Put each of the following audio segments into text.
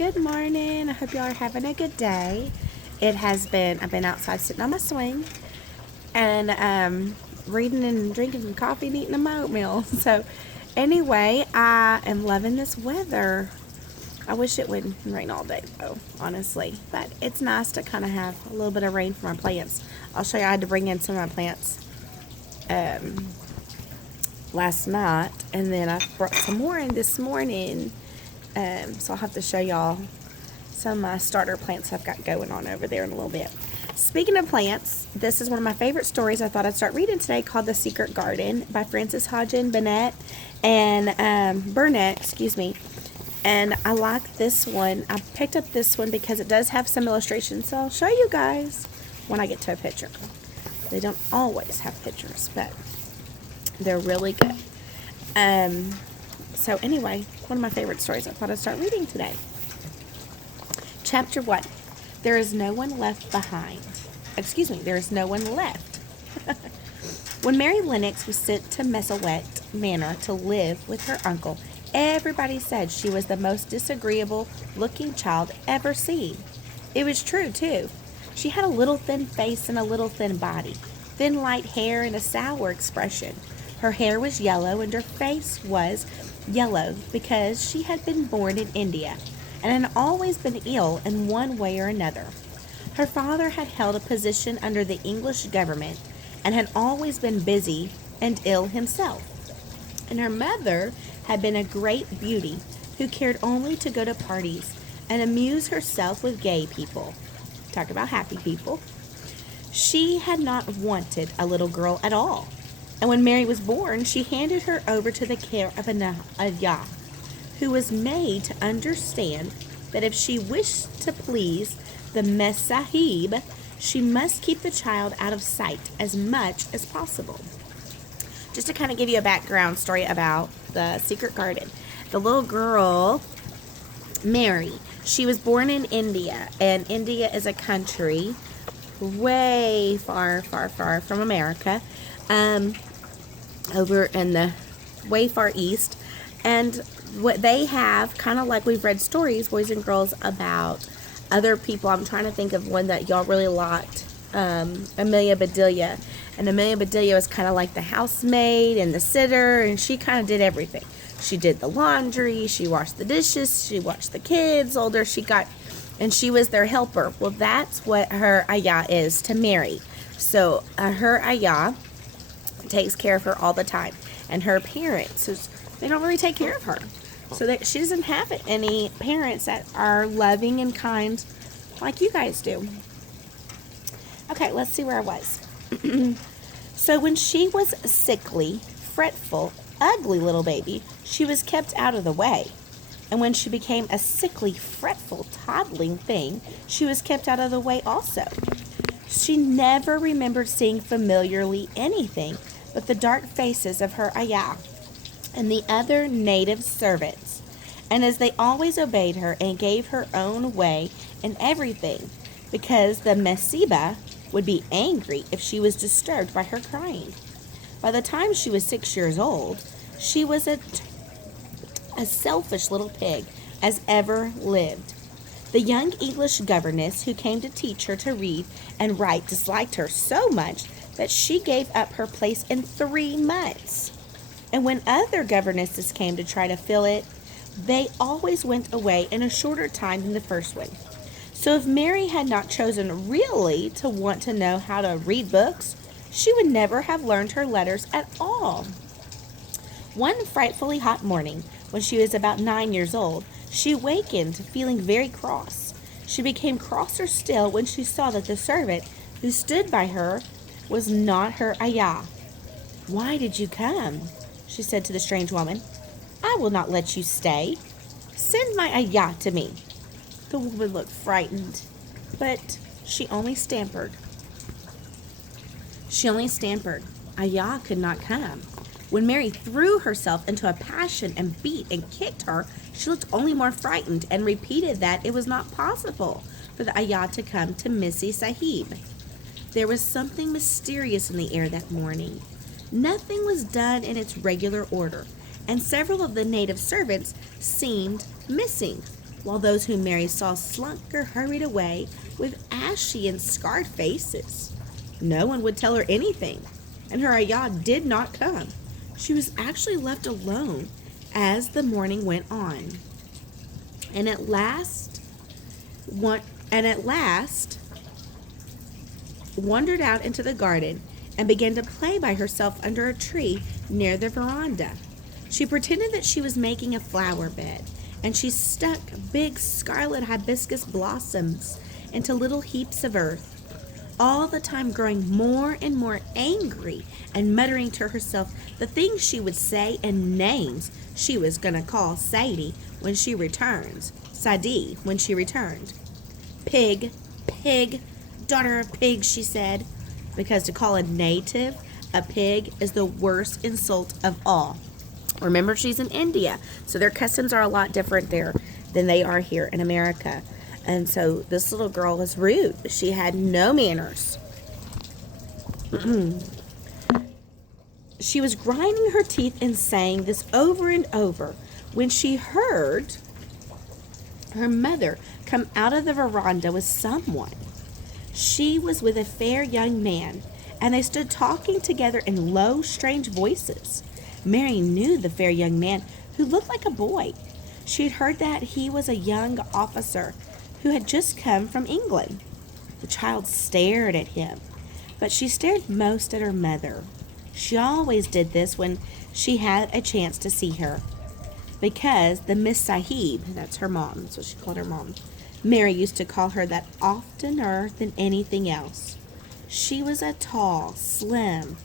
Good morning. I hope y'all are having a good day. I've been outside sitting on my swing and reading and drinking some coffee and eating my oatmeal. So, anyway, I am loving this weather. I wish it would rain all day, though, honestly. But it's nice to kind of have a little bit of rain for my plants. I'll show you, I had to bring in some of my plants last night, and then I brought some more in this morning. So I'll have to show y'all some of my starter plants I've got going on over there in a little bit. Speaking of plants, this is one of my favorite stories I thought I'd start reading today, called The Secret Garden by Frances Hodgin Burnett. And I like this one. I picked up this one because it does have some illustrations, so I'll show you guys when I get to a picture. They don't always have pictures, but they're really good. So anyway, one of my favorite stories I thought I'd start reading today. Chapter 1. There is no one left behind. There is no one left. When Mary Lennox was sent to Mesawet Manor to live with her uncle, everybody said she was the most disagreeable looking child ever seen. It was true, too. She had a little thin face and a little thin body, thin light hair and a sour expression. Her hair was yellow and her face was yellow because she had been born in India and had always been ill in one way or another. Her father had held a position under the English government and had always been busy and ill himself. And her mother had been a great beauty who cared only to go to parties and amuse herself with gay people. Talk about happy people. She had not wanted a little girl at all. And when Mary was born, she handed her over to the care of an ayah, who was made to understand that if she wished to please the Messahib, she must keep the child out of sight as much as possible. Just to kind of give you a background story about the Secret Garden. The little girl, Mary, she was born in India, and India is a country way far, far, far from America. Over in the way far east, and what they have, kind of like we've read stories, boys and girls, about other people. I'm trying to think of one that y'all really liked, Amelia Bedelia. And Amelia Bedelia was kind of like the housemaid and the sitter, and she kind of did everything. She did the laundry, she washed the dishes, she watched the kids older, and she was their helper. Well, that's what her ayah is to Mary. So her ayah takes care of her all the time, and her parents, they don't really take care of her, so that she doesn't have any parents that are loving and kind like you guys do. Okay, let's see where I was. So when she was sickly, fretful, ugly little baby, she was kept out of the way. And when she became a sickly, fretful, toddling thing, she was kept out of the way also. She never remembered seeing familiarly anything but the dark faces of her ayah and the other native servants. And as they always obeyed her and gave her own way in everything, because the Messiba would be angry if she was disturbed by her crying. By the time she was 6 years old, she was a selfish little pig as ever lived. The young English governess who came to teach her to read and write disliked her so much that she gave up her place in 3 months. And when other governesses came to try to fill it, they always went away in a shorter time than the first one. So if Mary had not chosen really to want to know how to read books, she would never have learned her letters at all. One frightfully hot morning, when she was about 9 years old, she wakened feeling very cross. She became crosser still when she saw that the servant who stood by her was not her ayah. "Why did you come?" she said to the strange woman. "I will not let you stay. Send my ayah to me." The woman looked frightened, but she only stammered. Ayah could not come. When Mary threw herself into a passion and beat and kicked her, she looked only more frightened and repeated that it was not possible for the ayah to come to Missy Sahib. There was something mysterious in the air that morning. Nothing was done in its regular order, and several of the native servants seemed missing. while those whom Mary saw slunk or hurried away with ashy and scarred faces. No one would tell her anything, and her ayah did not come. She was actually left alone as the morning went on. And at last wandered out into the garden and began to play by herself under a tree near the veranda. She pretended that she was making a flower bed, and she stuck big scarlet hibiscus blossoms into little heaps of earth, all the time growing more and more angry and muttering to herself the things she would say and names she was going to call Sadie when she returns. Sadie when she returned. Pig, pig, daughter of pigs, she said, because to call a native a pig is the worst insult of all. Remember, she's in India, so their customs are a lot different there than they are here in America. And so this little girl was rude. She had no manners. She was grinding her teeth and saying this over and over when she heard her mother come out of the veranda with someone. She was with a fair young man, and they stood talking together in low, strange voices. Mary knew the fair young man, who looked like a boy. She had heard that he was a young officer who had just come from England. The child stared at him, but she stared most at her mother. She always did this when she had a chance to see her, because the Miss Sahib, that's her mom, that's what she called her mom. Mary used to call her that oftener than anything else. She was a tall, slim,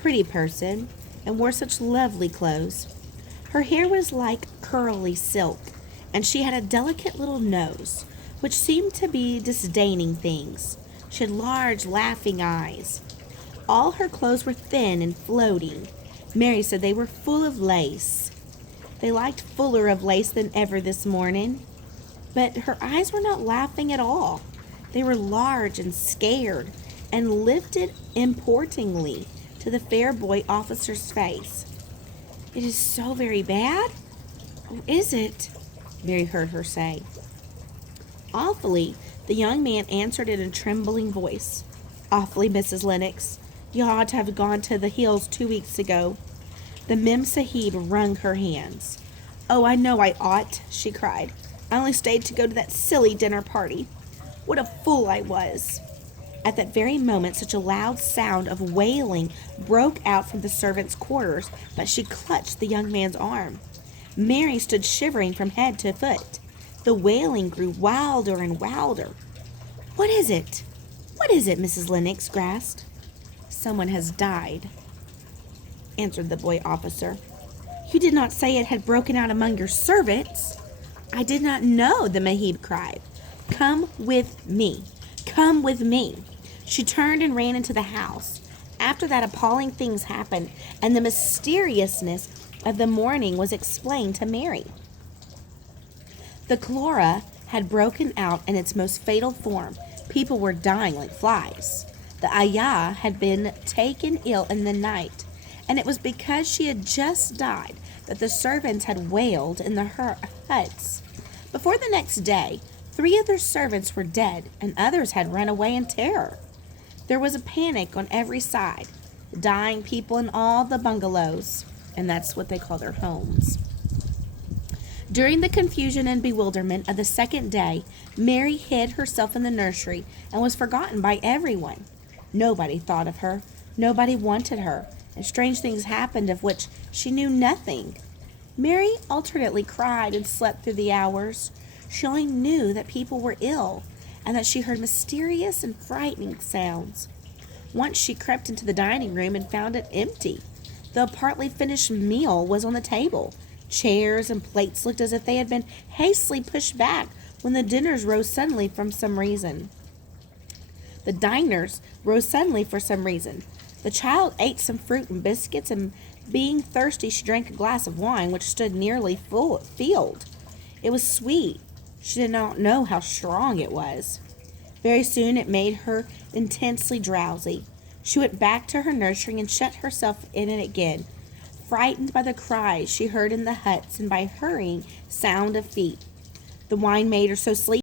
pretty person, and wore such lovely clothes. Her hair was like curly silk, and she had a delicate little nose, which seemed to be disdaining things. She had large, laughing eyes. All her clothes were thin and floating. Mary said they were full of lace. They liked fuller of lace than ever this morning. But her eyes were not laughing at all. They were large and scared, and lifted importingly to the fair boy officer's face. "It is so very bad?" "Oh, is it?" Mary heard her say. "Awfully," the young man answered in a trembling voice. "Awfully, Mrs. Lennox. You ought to have gone to the hills 2 weeks ago." The Mem Sahib wrung her hands. "Oh, I know I ought," she cried. "I only stayed to go to that silly dinner party. What a fool I was." At that very moment, such a loud sound of wailing broke out from the servants' quarters that she clutched the young man's arm. Mary stood shivering from head to foot. The wailing grew wilder and wilder. "What is it? What is it?" Mrs. Lennox gasped. "Someone has died," answered the boy officer. "You did not say it had broken out among your servants." "I did not know," the Mahib cried. "Come with me. Come with me." She turned and ran into the house. After that, appalling things happened, and the mysteriousness of the morning was explained to Mary. The cholera had broken out in its most fatal form. People were dying like flies. The ayah had been taken ill in the night, and it was because she had just died that the servants had wailed in the huts. Before the next day, 3 of their servants were dead, and others had run away in terror. There was a panic on every side, dying people in all the bungalows, and that's what they call their homes. During the confusion and bewilderment of the second day, Mary hid herself in the nursery and was forgotten by everyone. Nobody thought of her, nobody wanted her, and strange things happened of which she knew nothing. Mary alternately cried and slept through the hours. She only knew that people were ill, and that she heard mysterious and frightening sounds. Once she crept into the dining room and found it empty. The partly finished meal was on the table. Chairs and plates looked as if they had been hastily pushed back when the diners rose suddenly for some reason. The diners rose suddenly for some reason. The child ate some fruit and biscuits, and being thirsty, she drank a glass of wine which stood nearly filled. It was sweet. She did not know how strong it was. Very soon it made her intensely drowsy. She went back to her nursery and shut herself in it again, frightened by the cries she heard in the huts and by hurrying sound of feet. The The wine made her so sleepy